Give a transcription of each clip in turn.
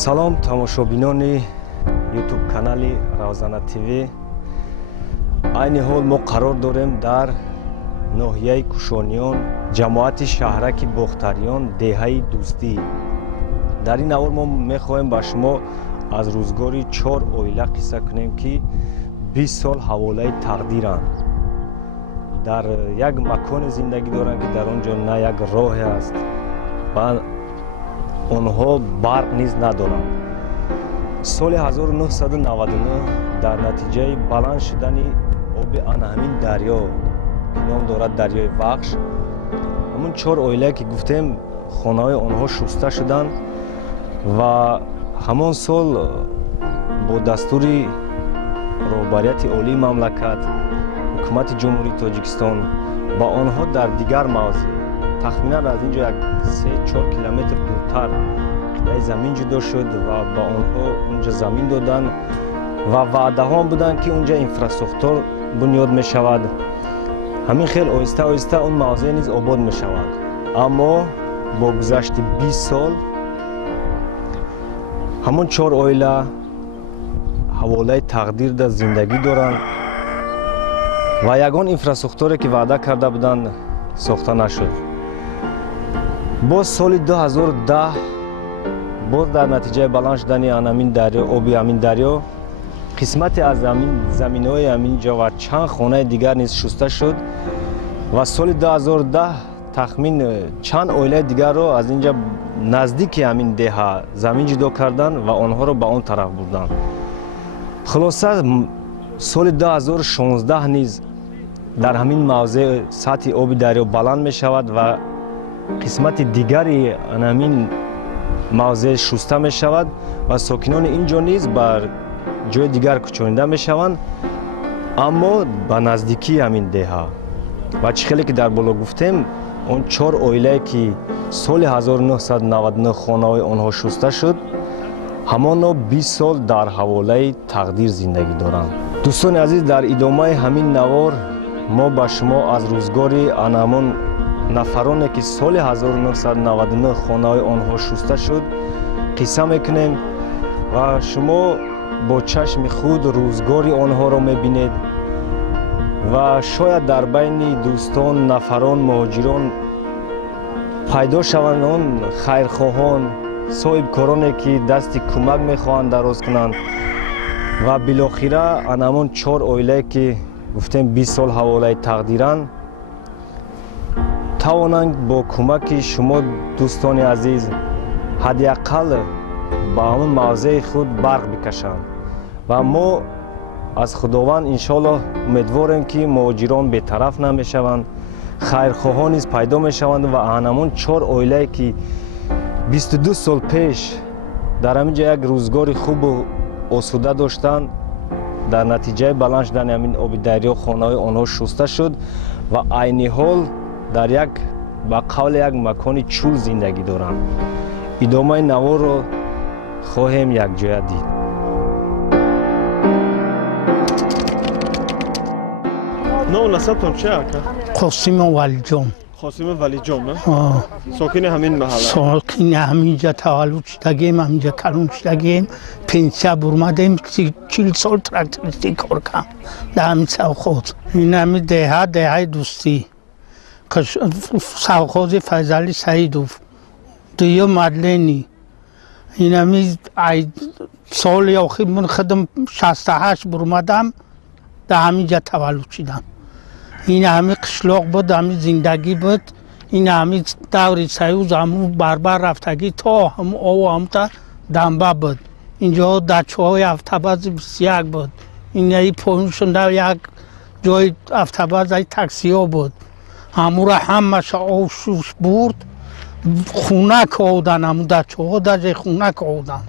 салом тамошобинони ютуб канали Равзана ТВ. айни ҳол мо қарор дорем дар ноҳияи кушониён, ҷамоати шаҳраки бохтариён, деҳаи дӯстӣ. дар ин аввал мо мехоҳем ба шумо аз рӯзгори 4 оила қисса кунем ки 20 сол ҳаволаи тақдиранд. дар як маконе зиндагӣ доранд ки дар он ҷо на як роҳе аст ва онҳо барқ низ надоранд. соли 1999 дар натиҷаи баланд шудани оби анаҳамин дарё ки ном дорад дарёи вахш, ҳамон 4 оилае ки гуфтем хонаҳои онҳо шуста шуданд ва ҳамон сол бо дастури роҳбарияти олии мамлакат, ҳукумати ҷумҳурии Тоҷикистон ба онҳо дар дигар мавзеъ, тахминан аз ин ҷо 3-4 километр дуртар қитъаи замин ҷудо шуд ва ба онҳо онҷа замин доданд ва ваъдаҳо буданд ки онҷа инфраструктура бунёд мешавад. ҳамин хел оҳиста оҳиста он мавзеъ низ обод мешавад. аммо бо гузашти 20 сол ҳамон 4 оила ҳаволаи тақдир дар зиндагӣ доранд ва ягон инфраструктуре ки ваъда карда буданд сохта нашуд. боз соли 2010 боз дар натиҷаи баланд шудани оби ҳамин дарё қисмате аз заминҳои ҳамин ҷо ва чанд хонаи дигар низ шуста шуд ва соли 2010 тахмин чанд оилаи дигарро аз ин ҷо наздики ҳамин деҳа замин ҷудо карданд ва онҳоро ба он тараф бурданд. хулоса соли 2016 низ дар ҳамин мавзеъ сатҳи оби дарё баланд мешавад ва қисмати дигари ҳамин мавзеъ шуста мешавад ва сокинони ин ҷо низ бар ҷои дигар кӯчонида мешаванд, аммо ба наздикии ҳамин деҳа. ва чӣ хеле ки дар боло гуфтем, он 4 оилае ки соли 1999 хонаҳои онҳо шуста шуд, ҳамоно 20 сол дар ҳаволаи тақдир зиндагӣ доранд. дӯстони азиз, дар идомаи ҳамин навор мо ба шумо аз рӯзгори анамон нафароне ки соли 1999 хонаҳои онҳо шуста шуд қисса мекунем ва шумо бо чашми худ рӯзгори онҳоро мебинед ва шояд дар байни дӯстон, нафарон, муҳоҷирон пайдо шаванд он хайрхоҳон, соҳибкороне ки дасти кӯмак мехоҳанд дароз кунанд ва билохира анамон 4 оилае ки гуфтем 20 сол ҳаволаи тақдиранд тавонанд бо кӯмаки шумо дӯстони азиз ҳадиаққал ба ҳамон мавзеъи худ барқ бикашанд ва мо аз худованд иншоаллоҳ умедворем ки муҳоҷирон бетараф намешаванд, хайрхоҳон низ пайдо мешаванд ва ҳамон 4 оилае ки 22 сол пеш дар ҳамин ҷо як рӯзгори хубу осуда доштанд, дар натиҷаи баланд шудани ҳамин оби дарё хонаҳои онҳо шуста шуд ва айни ҳол дар як ба қавли як макони чул зиндагӣ доранд. идомаи наворро хоҳем якҷоя дид. نو نسبتون چه اکا؟ قاسم ولیجان. قاسم ولیجان نه؟ ساکن همین محله؟ ساکن همینجا تولد شدگیم، همینجا کلون شدگیم، پنسیا برمدیم 40 سال تراکتوریستی کار کنم در همین سوخوز. این همین دهه دوستی سوخوز فضلی سعیدوف دیو مدلینی. این همین سال آخر من خدم 68 برمدم در همینجا تولد شدم. این همه قشلاق بود، همه زندگی بود. این همه دوری سیوز همه بربر رفتگی تا هم آو هم تا دنبه بود. اینجا دچه های افتباز 21 بود. این یه پایینشون در یک جای افتباز های تاکسی ها بود. همه را همش آوشوش برد. خونه کودن همه دچه ها در خونه کودن.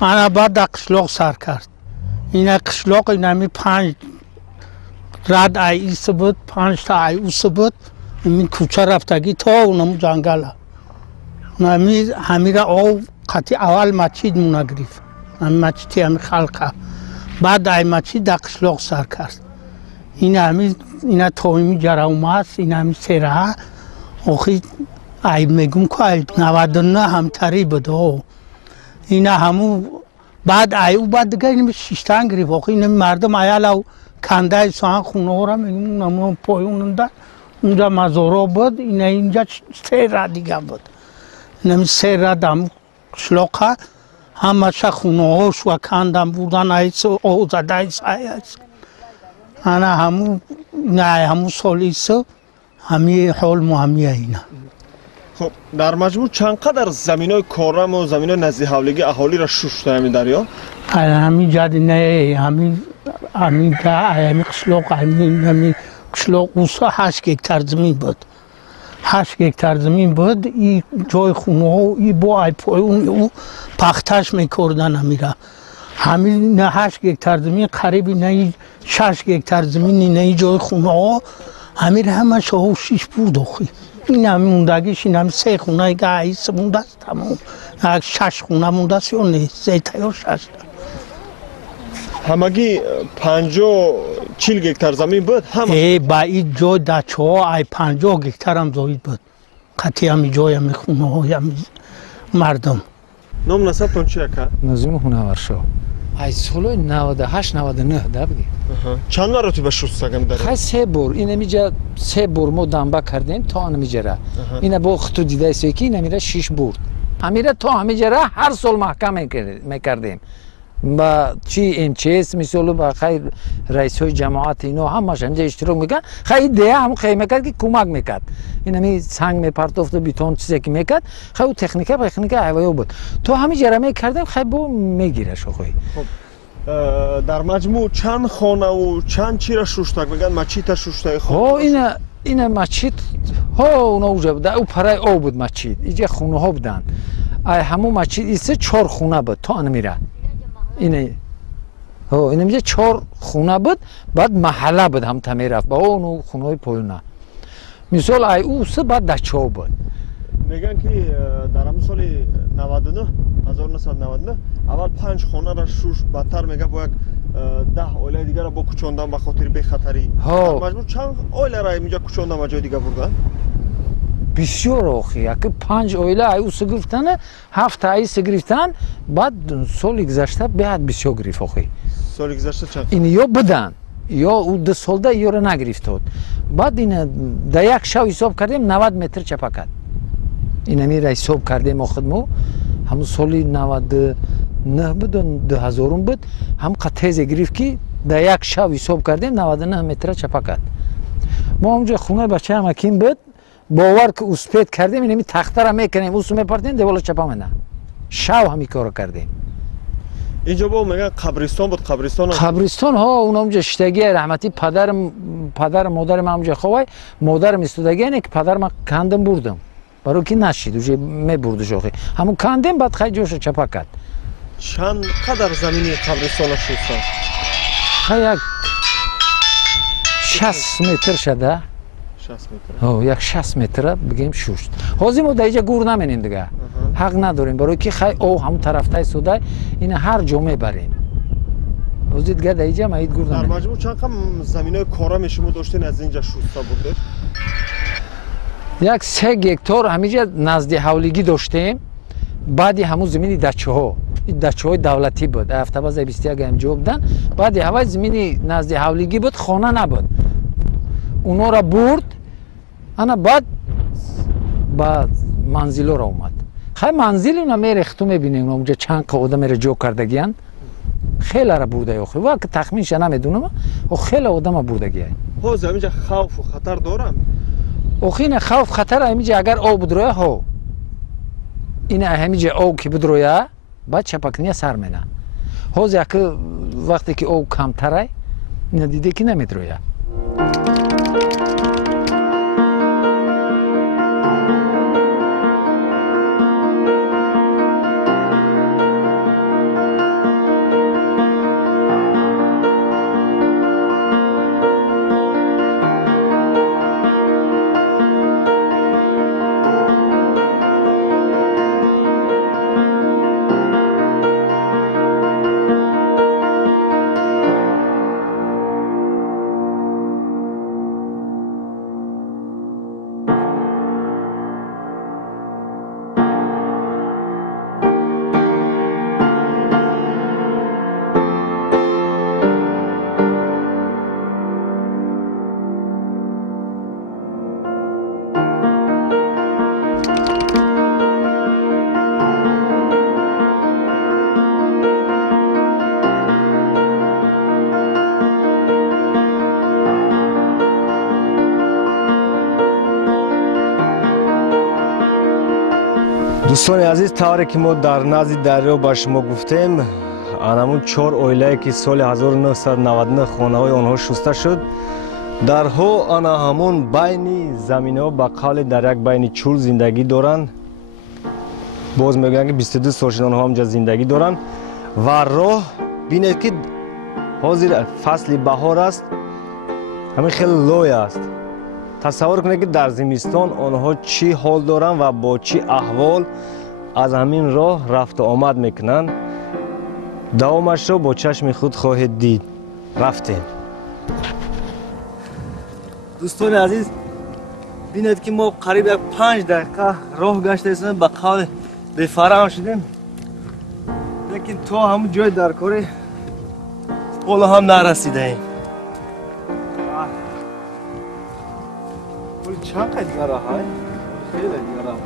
من بعد در قشلاق سر کرد. این قشلاق این همه 5 رد ایسه بود، 5 تا ایوسه بود. این کوچه رفتگی تا اونم جنگله. همه را آو قطعی اول مچید مونه گرفت. همه مچیدی همه خلقه. بعد ای مچید در قشلاق سر کرد. این همه اینا تایمی جراومه هست، این همه سره. آخی ای میگم که 99 همتری بود. اینا همو بعد ایو بعد دیگه اینم شیشتن گریف آخه اینم مردم ایالاو کنده سان خونه ها را میگن نمون پایوننده اونجا مزارا بود اینجا 3 را دیگه بود اینم 3 را دم شلوقه همه خونه هاش و کندم بودن ایس او زده ایس ایس انا همو سالیس همی حال مهمی اینا خب در مجموع چقدر زمینای کارم و زمینای نزدیک حولگی اهالی را شسته همین دریا؟ همی جدی نه همی قشلوق همی قشلوق اوسا 8 هکتار زمین بود 8 هکتار زمین بود این جای خونه ها این با ای پایون او پختش میکردن همیرا همین نه 8 هکتار زمین قریبی نه 6 هکتار زمین نه جای خونه ها همین همه شاه 6 بود آخی این همین موندگیش این همین 3 خونه که ایس مونده است تمام 6 خونه مونده است یا نه 3 تا یا 6 تا همگی 50-40 هکتار زمین بود همه با این جای دچه ها ای 50 هکتار هم زاید بود قطعی همی جای همی خونه های همی مردم نام نسبتون چیه که؟ نظیم هنرورشا ای سال 98 99 ده بگی چند مرتبه شستگم داره؟ خیلی 3 بار این میجا 3 بار ما دنبه کردیم تا آن میجره این با خطو دیده است که این میره 6 برد امیره تا همیجره هر سال محکم میکردیم با چی MCS مثلا با خیر رئیس های جماعت اینا همش همینجا اشتراک میکرد خیلی ده هم خیلی میکرد که کمک میکرد این همی سنگ میپرتافت و بیتون چیزی که میکرد خیلی تکنیک هوایی بود تو همیجا میکردیم خیلی با میگیره شوخی در مجموع چند خانه و چند چی را شستگ میگن مچیت شسته خانه این مچیت ها اونا اوجا بود او پرای او بود مچیت اینجا خونه ها بودن همون مچیت ایسه 4 خونه بود تا آن میره اینه میگه 4 خونه بود بعد محله بود هم تعمیر رفت با اون خونه های پایونه مثال ای اوسه بعد دچه بود میگن که در همون سال 99 1999 اول 5 خانه را شوش بدتر میگه با یک 10 اوله دیگه را با کچاندن به خاطر بی خطری در مجموع چند اوله را اینجا کچاندن و جای دیگه بردن بسیار آخی که 5 اوله ای اوسه گرفتن 7 ایسه گرفتن بعد سال گذشته بعد بسیار گرفت آخی سال گذشته چند این یا بدن یا او 2 سال ده یا را نگرفت بعد این در یک شب حساب کردیم 90 متر چپا کرد این میره حساب کردیم خودمو همون سالی 99 بود 2000 بود هم قطعه گرفت که در یک شب حساب کردیم 99 متر چپا کرد ما اونجا خونه بچه هم اکیم بود باور که اسپید کردیم اینمی تخته را میکنیم اوسو میپرتیم دیوالا چپا منه شو همی کارو کردیم اینجا با میگن قبرستان بود قبرستان ها اونا اونجا شتگی رحمتی پدر مادر من اونجا خواه مادرم استودگی اینه که پدر من کندم بردم برای که نشید اونجا میبردش آخی همون کندیم بعد خیلی جوش چپا کرد چند قدر زمینی قبرستان شستن؟ یک 60 متر شده 60 متر یک 60 متر بگیم شوشت حاضی ما در اینجا گور نمینیم دیگه حق نداریم برای که خیلی او همون طرفتای سوده این هر جا میبریم حاضی دیگه در اینجا ما گور نمینیم در مجموع چند کم زمینای کارم شما داشتین از اینجا شسته بوده؟ یک 3 هکتار همینجا نزدیک حولگی داشتیم بعدی همون زمینی دچه های دولتی بود هفته باز 21 اینجا بودن بعدی هوا زمینی نزدیک حولگی بود خانه نبود اونا را برد انا بعد با منزل را اومد خیلی منزل اونا میرخت تو میبینیم اونجا چند آدم میره جو کردگیان خیلی را برده آخر وقت تخمینش نمیدونم و خیلی آدم بردگیه ها زمینجا خوف و خطر دارم اوخین خوف خطر همینجا اگر او بدرویه ها این همینجا او که بدرویه بعد چپکنیه سر منه حوضی که وقتی که او کمتره ندیده که نمیدرویه دوستان عزیز، طوری که ما در نزد دریا به شما گفتیم، آنمون 4 اویله‌ای که سال 1999 خانه های آنها شسته شد، درها آنها همون بین زمین ها به قول در یک بین چول زندگی دارند. باز میگن که 22 سالشون آنها همونجا زندگی دارند و راه بینید که حاضر فصل بهار است، همین خیلی لوی است. تصور کنید که در زمستان آنها چی حال دارند و با چی احوال از همین راه رفت و آمد میکنند. دوامش را با چشم خود خواهید دید. رفتیم. دوستان عزیز، بینید که ما قریب یک 5 دقیقه راه گشته هستیم، به قول بفرام شدیم، لیکن تا همون جای در کاری بالا هم نرسیده ایم. ولی چند قد دیگه راه های؟ خیلی دیگه راه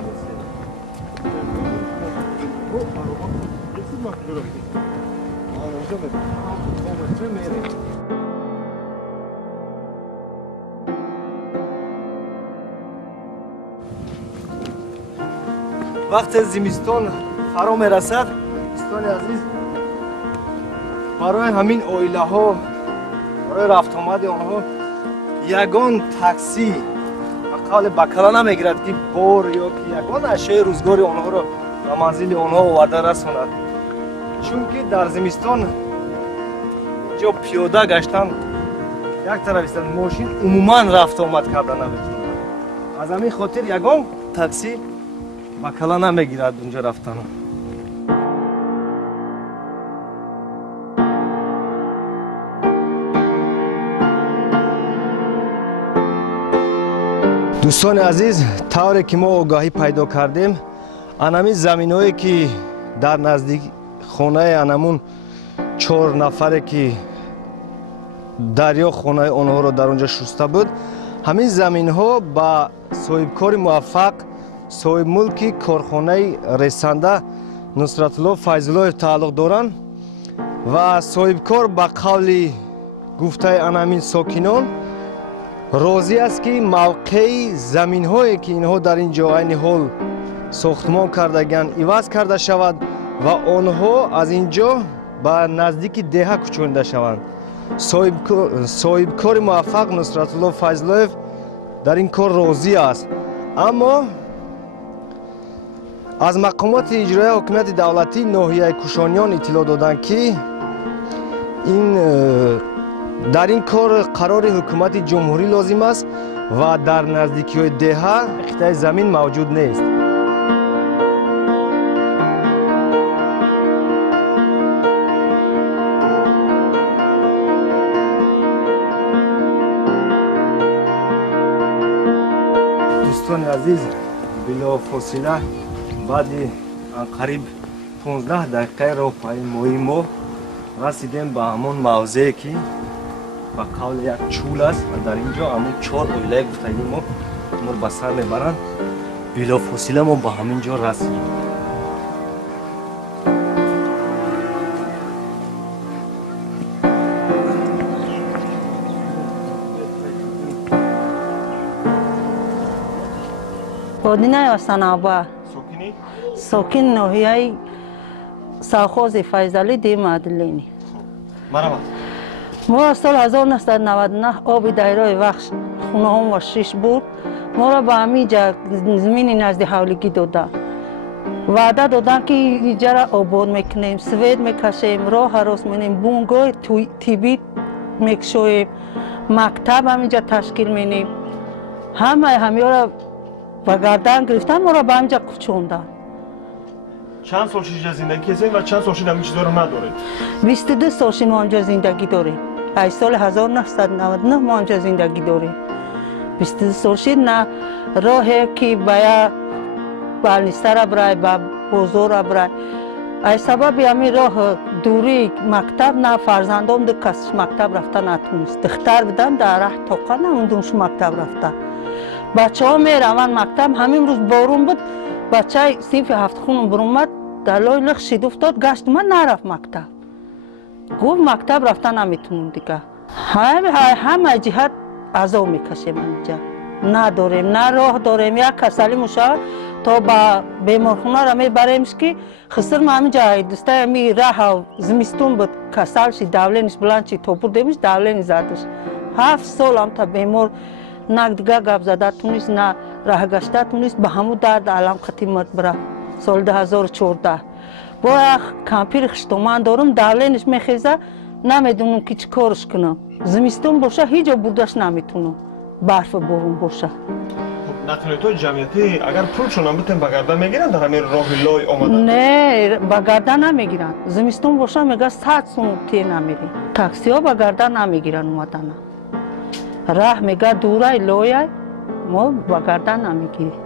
وقت زمستان فرا میرسد، دوستان عزیز، برای همین اویله ها، برای رفت آمد آنها یگان تاکسی به قول بکلا نمیگیرد که بار یا که یگان اشیاء روزگاری آنها را به منزل آنها آورده رساند. چون که در زمستان اینجا پیاده گشتن یک طرف است، ماشین عموما رفت آمد کردن نمیتونه. از همین خاطر یگان تاکسی بکلا نمیگیرد اونجا رفتن. دوستان عزیز، طوری که ما آگاهی پیدا کردیم، انمی زمین هایی که در نزدیک خانه انمون 4 نفره که دریا خانه آنها را در اونجا شسته بود، همین زمین ها با صاحبکار موفق، صاحب ملک کارخانه رسنده نصرت الله فیض‌الله تعلق دارند و صاحبکار به قول گفته انمین ساکنان راضی است که موقع زمین هایی که اینها در اینجا عین حال ساختمان کردگان عوض کرده شود و آنها از اینجا به نزدیک دهه کوچانده شوند. صاحبکار موفق نصرت الله فیض‌الله در این کار راضی است، اما از مقامات اجرایی حکومت دولتی ناحیه کوشانیان اطلاع دادند که در این کار قرار حکومت جمهوری لازم است و در نزدیکی های دهه قطعه زمین موجود نیست. دوستان عزیز، بلا فاصله بعد قریب 15 دقیقه راه پیمایی ما رسیدیم به همون موضعی که به قول یک چول است و در اینجا همون 4 اویله گفتگی ما به سر میبرند. بلا فاصله ما به همین جا رسیدیم. بودینه سنابه ساکن ناحیه سرخوز فیض‌علی دی معدلینی. مرحبا. ما سال 1999 آب دایره بخش خونه هم و شش بود. ما را به همینجا زمین نزد حولگی دادن. وعده دادن که اینجا را آباد میکنیم، سوید میکشیم، راه هراس میکنیم، بونگای تیبی میکشویم، مکتب همینجا تشکیل میکنیم. همه را و گردن گرفتن، ما را به همینجا کوچوندن. چند سال اینجا زندگی کردین و چند سال همین چیزا رو ندارید؟ 22 سال ما اینجا زندگی داریم. از سال 1999 ما اینجا زندگی داریم. 22 سال نه راهی که باید بالنیستر برای با بزرگ برای از سبب همین راه دوری مکتب نه فرزندان دو کس مکتب رفتن نتونست. دختر بودن در راه توقع نموندونش مکتب رفتن. بچه ها میروند مکتب. همین روز بارون بود، بچه صنف 7 خونم برآمد در لای لخ شید افتاد، گشت من نرفت مکتب. گفت مکتب رفتن نمیتونم دیگه. همه جهت عذاب میکشیم اینجا. نداریم، نه راه داریم. یک کسلی مشاور то ба беморхонаро мебаремш ки хиср ҳамиҷа дустаи ми раҳа зимистун буд касалши давлениш буландши топур демиш давлени задаш 7 сол амта бемор на дига гап зада тунис на раҳ гашта тунис ба ҳамун дард алам қатимат бира соли 2014 бо як кампири хиштоман дорум давлениш мехеза намедунам ки чӣ корш кунам зимистун боша ҳеҷ ҷо бурдаш наметунам барфи борун боша нақлиётҳои ҷамъиятӣ агар пулшонам битем ба гардан мегиранд дар ҳамин роҳи лой омадан? Не, ба гардан намегиранд. Зимистон боша мега 100 сум тие намери. Таксиҳо ба гардан намегиранд омадана. Раҳ мега дурай лояй, мо ба гардан намегирем.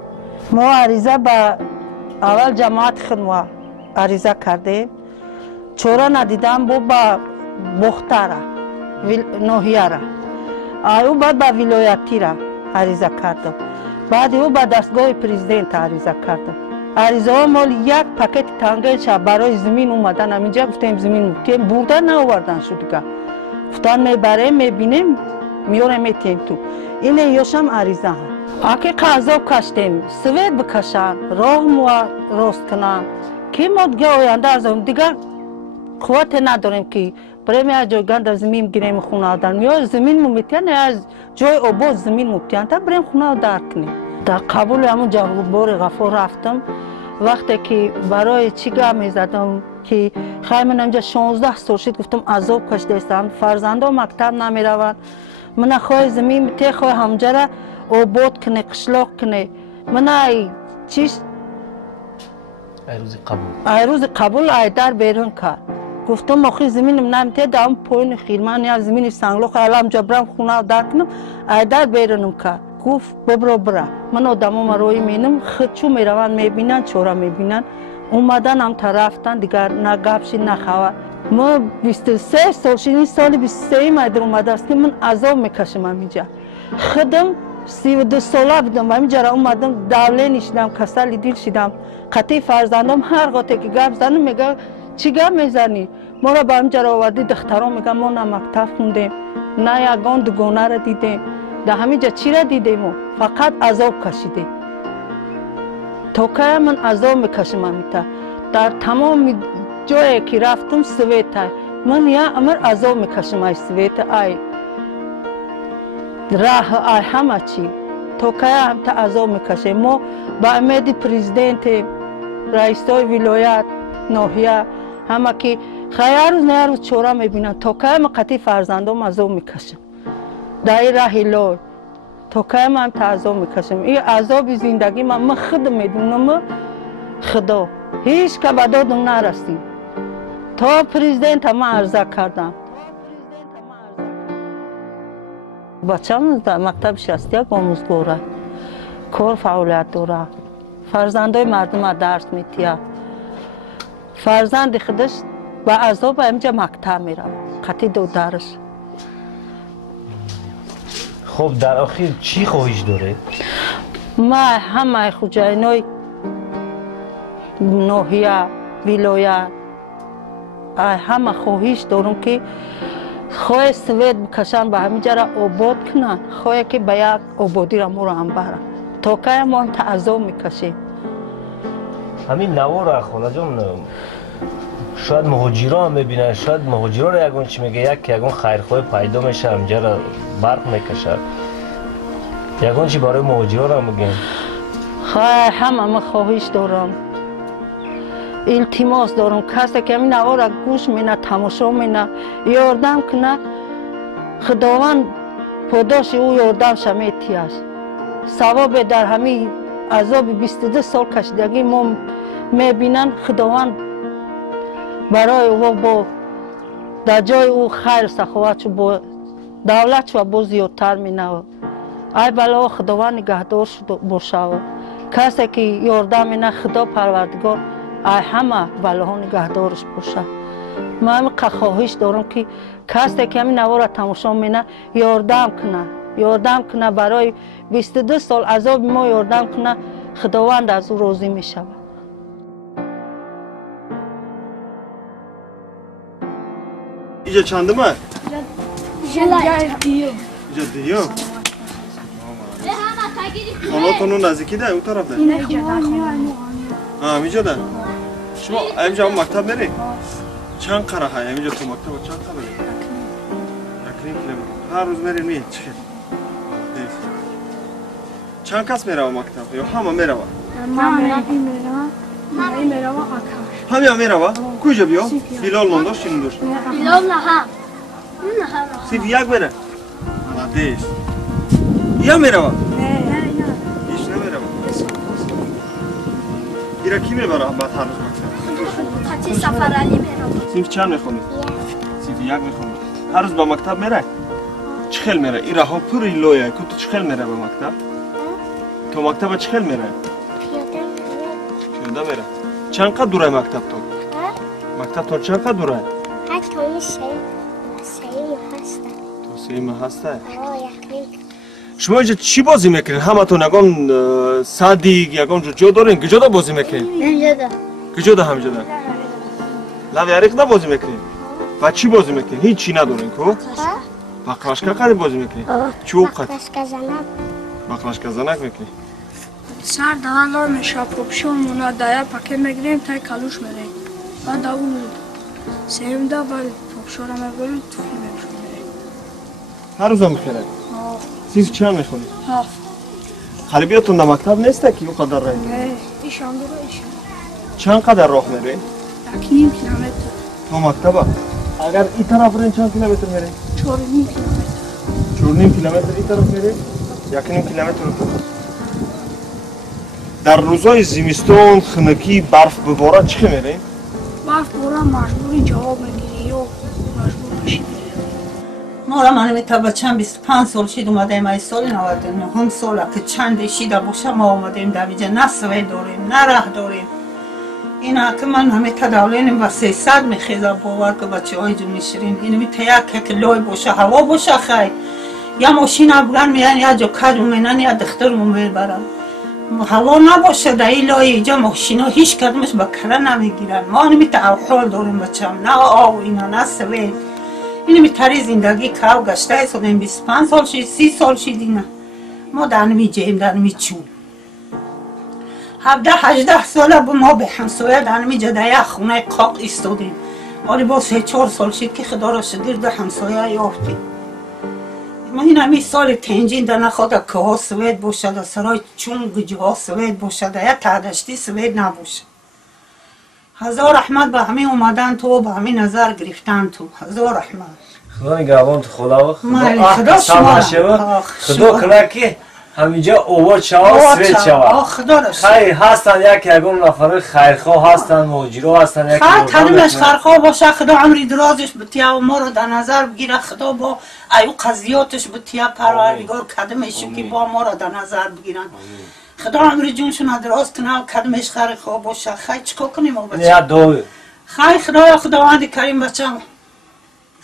Мо ариза ба аввал ҷамоати хидма ариза кардем. Чора надидам бо ба бохтара, ноҳияра. Аю баъд ба вилоятира ариза кардам. баъди ӯ ба дастгоҳи президент ариза кардам. аризаҳо моли як пакети тангенша барои зимин омадан ҳаминҷа гуфтем зимин мутем бурда наовардан шу дига гуфтан мебарем мебинем миёрем метием ту ине ёшам аризаам аки қазоб каштем свет бикашанд роҳ муа рост кунанд ки мо дига оянда азом дига қуввате надорем ки بریم از جای گند زمین گیریم خونه آدم یا زمین مومیتیان یا از جای آباد زمین مومیتیان تا بریم خونه رو درک کنیم. در قبول همون جوابار غفور رفتم وقتی که برای چی گام میزدم که خیلی من اینجا 16 سال شد گفتم عذاب کشیده استم فرزندان مکتب نمیروند من خواهی زمین تی خواهی همجا را آباد کنه قشلاق کنه من چیش روز قبول ایدار بیرون کرد گفتم آخه زمینم نمیته دام پایین خیرمان یا زمین سنگلو خیالم جبرم خونه دار کنم ایدار بیرونم کرد گفت ببرو برا من آدمام روی مینم خود چو میروند میبینن چورا میبینن اومدن هم طرفتن دیگر نه گپشی نه خبر ما 23 سال این سال 23 مایدر اومده است که من عذاب میکشم همینجا خودم 32 ساله بودم و همینجا را اومدم دوله نشیدم کسل دل شدم قطعی فرزندم هر قطعی که گپ زنم میگه چی گپ میزنی ما را به همینجا را آوردی دختران میگن ما نه مکتب خوندیم نه یگان دوگانه را دیدیم در همینجا چی را دیدیم فقط عذاب کشیدیم تا که من عذاب میکشم همیتا در تمام جایی که رفتم سویت من یا امر عذاب میکشم ای سویت ای راه ای همه چی تا که همتا عذاب میکشم ما با امید پریزیدنت رئیسای ولایت ناحیه همه که خیلی روز نه روز چورا میبینن تا که من قطعی فرزندام عذاب میکشم در این راه لای تا که من عذاب میکشم این عذاب زندگی من خود میدونم خدا هیچ که به دادم نرسید تا پریزیدنت ما عرضه کردم بچه‌م در مکتب 61 آموزگاره کار فعالیت داره فرزندای مردم درس میتیه فرزند خودش با عذاب اینجا مکتب میره قطعی دو درس خب در آخر چی خواهش داره؟ ما همه خوجاینای ناحیه ولایت همه خواهش دارم که خواهی سوید بکشن به همینجا را آباد کنن خواهی که به یک آبادی را ما را هم برن تا که ما تعذاب میکشیم همین نوار خاله جان شاید مهاجران هم میبینن شاید مهاجران را یگان چی میگه یک یگان خیرخواه پیدا میشه همینجا را برق میکشه یگان چی برای مهاجران را میگن همه من خواهش دارم التماس دارم کسی که همین نوار را گوش مینه تماشا مینه یاردم کنه خداوند پاداش او یاردم شمیتیش ثواب در همین عذاب 22 سال کشیدگی ما میبینن خداوند برای او با در جای او خیر سخاوت با دولت و با زیادتر مینه ای بلا خداوند نگهدار باشه کسی که یاردم مینه خدا پروردگار ای همه بلاها نگهدارش باشه من همین خواهش دارم که کسی که همین نوار را تماشا مینه یاردم کنه برای 22 سال عذاب ما یاردم کنه خداوند از او راضی می شود اینجا چندمه؟ اینجا دیو اینجا دیو؟ خونه‌تون نزدیکی ده اون طرف ده همینجا ده شما اینجا مکتب میری چند قره های اینجا تو مکتب چند قره یکیم کیلومتر هر روز میری می چه چند کس میره مکتب یا همه میره همه میره کجا بیا بیلال مانداش چی مانداش بیلال نه هم صرف یک میره ملادیس یا میره هیچ نمیره ایرا کی میبره بعد هر روز مکتب خطی سفر علی میره صرف چند میخونی صرف یک میخونی هر روز به مکتب میره چه خیل میره ایرا ها پوری لویه که تو چه خیل میره به مکتب تو مکتب چه خیل میره پیاده میره چند قد دوره مکتب تو مکتب تو چند قد دوره حتی سیم هستن تو سیم هسته شما اینجا چی بازی میکنین همه تو نگون صدیق یگون جو دارین کجا دا بازی میکنین کجا دا همجا دا لب یاریق دا بازی میکنین و چی بازی میکنین هیچ چی ندارین کو بقلاشکا قدی بازی میکنین چوب قد بقلاشکا زنک میکنین سر دوان میشه پوپشو مونا دایا پاکه میگیریم تا کالوش میریم بعد اون سیم دا بعد پوپشو را میبریم تو میبریم هر روز هم میخوره سیز چند میخونی هاف خالیبیاتون در مکتب نیسته که او قدر رای ایشان دو ایشان چند قدر راه میرین یکی کیلومتر تو مکتبه اگر این طرف رین چند کیلومتر میرین 4.5 کیلومتر 4.5 کیلومتر این طرف میرین 1.5 کیلومتر در روزهای زمستون خنکی برف بباره چه میرین برف بارا مجبوری جواب میگیری یا مجبور میشی ما را من تا بچم 25 سال شد اومدیم ای سال 99 هم سال که چند شیده باشه ما اومدیم در اینجا نه سوید داریم نه راه داریم اینا که من همه تداولینیم و 300 میخیزه باور که بچه های جو میشرین اینو می تیک که لای باشه هوا باشه خیلی یا ماشین ابران میان یا جو کج میانن یا دختر میبرن هوا نباشه در این لای اینجا ماشین ها هیچ کدومش به کره نمیگیرن ما نمی تعحال داریم بچم نه آو اینا نه سوید اینو می تری زندگی که او گشته سالیم 25 سال شد 30 سال شد اینا ما در نمی جیم در نمی چون 17-18 ساله با ما به همسایه در نمی جده یک خونه قاق ایستادیم ولی با 3-4 سال شد که خدا را شدیر در همسایه یافتیم ما این همی سال تنجین در نخواد که ها سوید باشه در سرای چون گجه ها سوید باشه در یک تردشتی سوید نباشه هزار رحمت به همه اومدن تو به همه نظر گرفتن تو هزار رحمت خدا نگهبان تو خدا خدا شما خدا کنه که همینجا اوور شوا سوید شوا خیر هستن یک یگون نفر خیرخواه هستن مهاجرا هستن یک خیر تنمش خیرخواه باشه خدا عمری درازش بتیا و ما رو در نظر بگیره خدا با ایو قضیاتش بتیا پروردگار کدمشو که با ما رو در نظر بگیرن خدا عمری جونشون دراز کنه و کدمش خیرخواه باشه خیر چکا کنیم و بچه خیر خداوند کریم بچه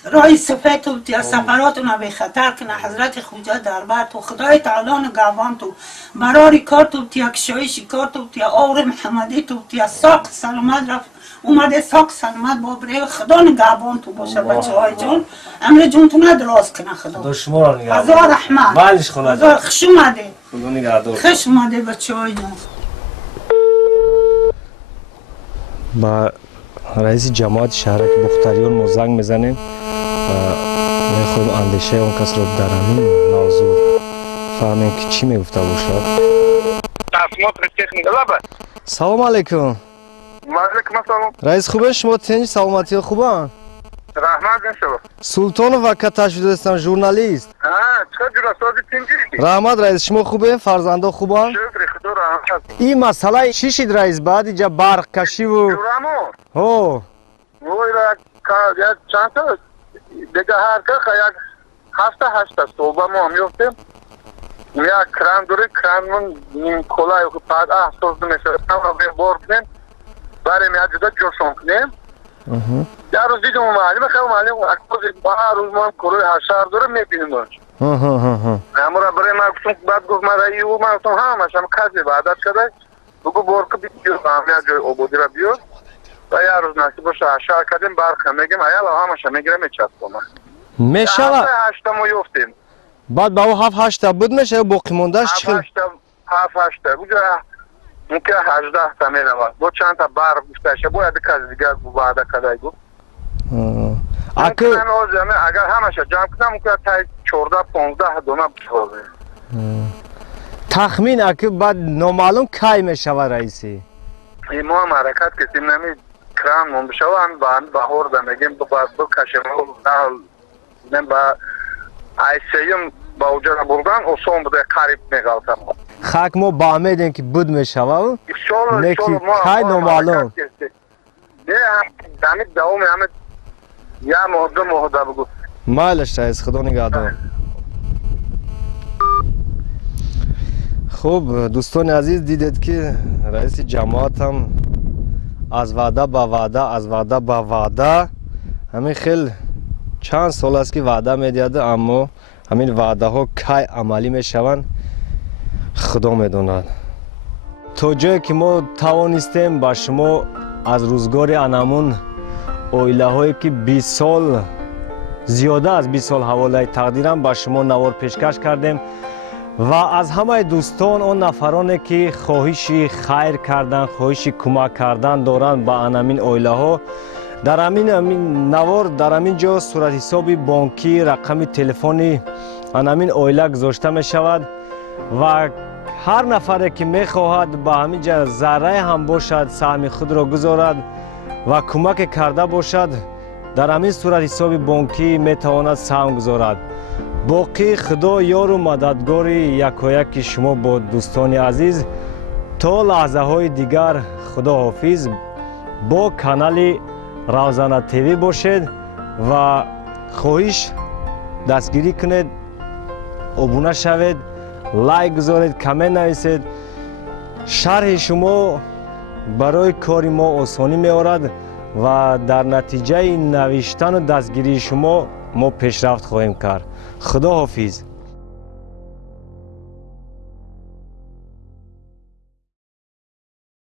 رای سفید تو بتیا سفراتون به خطر کنه حضرت خوجا دربار تو خدای تعالی نگهبان تو براری کار تو بتیا کشایشی کار تو بتیا آور محمدی تو بتیا ساق سلامت رفت اومده ساق سلامت با بره خدا نگهبان تو باشه بچه های جون امر جون تو ندراز کنه خدا شما را نگهبان هزار رحمت بالش خونه هزار خوش اومده خدا نگهدار خوش اومده بچه های جون با رئیس جماعت شهرک بختاریان ما زنگ میزنیم میخوایم اندیشه اون کس رو در همین موضوع فهمیم که چی میگفته باشد. سلام علیکم. و علیکم السلام. رئیس خوبه شما تنج سلامتی خوبه؟ رحمت بشو. سلطان وکتاش هستم ژورنالیست. چقدر جلساتی تنجی؟ رحمت رئیس شما خوبه؟ فرزنده خوبه؟ شکر خدا رحمت. این مسئله چی شد رئیس بعد اینجا برق کشی و هو یک چند تا دیگه هر که یک هفته صبح ما میفتیم یک کران دوری کران من نیم کلای که بعد احساس نمیشه ما به بار کنیم برای میاد جوشون کنیم یه روز دیدم معلم خیلی معلم اکبر با روز ما کروی هشار دوره میبینیم باش امورا برای ما گفتم بعد گفت ما رایی او ما گفتم همش هم کسی بعدت شده بگو برکه بیو همه جای عبودی را بیو و یه روز نصیب باشه هشار کردیم برخ میگیم ایالا همش میگیرم میچسبم میشود هشتا ما یفتیم بعد با او 7-8 بود میشه باقی موندهش چی؟ 7-8 تا اونجا ممکن 18 تا میرود با چند تا بار گفتشه باید کسی دیگه وعده کردی گفت اگه اگر همش جمع کنم ممکن تا 14-15 دونه بسازه تخمین اگه بعد نامعلوم کی میشوه رئیسی ما هم حرکت کسیم نمی کرام منبشه و هم بهار دمگیم بکشیم و با ایسیم با اوجه بردن اصلا بوده قریب میگلتم خاک ما با امیدیم که بود میشوه نکی کی نامعلوم نه دمید دوام همه یا مهده بگو مالش رئیس خدا نگهدار خوب دوستان عزیز دیدید که رئیس جماعت هم از وعده به وعده از وعده به وعده همین خیلی چند سال است که وعده میدهد اما همین وعده ها کی عملی میشوند خدا میداند تا جایی که ما توانستیم با شما از روزگار انمون اویله هایی که 20 سال زیاده از 20 سال حواله تقدیرم با شما نوار پیشکش کردیم و از همه دوستان اون نفرانی که خواهشی خیر کردن خواهشی کمک کردن دارند با انمین اویله ها در همین نوار در همین جا صورت حساب بانکی رقم تلفنی انمین اویله گذاشته می شود و هر نفری که می خواهد با همین جا ذره هم باشد سهم خود را گذارد و کمک کرده باشد در همین صورت حساب بانکی می تواند سهم گذارد باقی خدا یار و مددگار یکایک شما با دوستان عزیز تا لحظه های دیگر خدا حافظ با کانال روزانه تیوی باشید و خواهش دستگیری کنید ابونه شوید لایک گذارید کامنت نویسید شرح شما برای کار ما آسانی می آورد و در نتیجه نوشتن و دستگیری شما ما پیشرفت خواهیم کرد خدا حافظ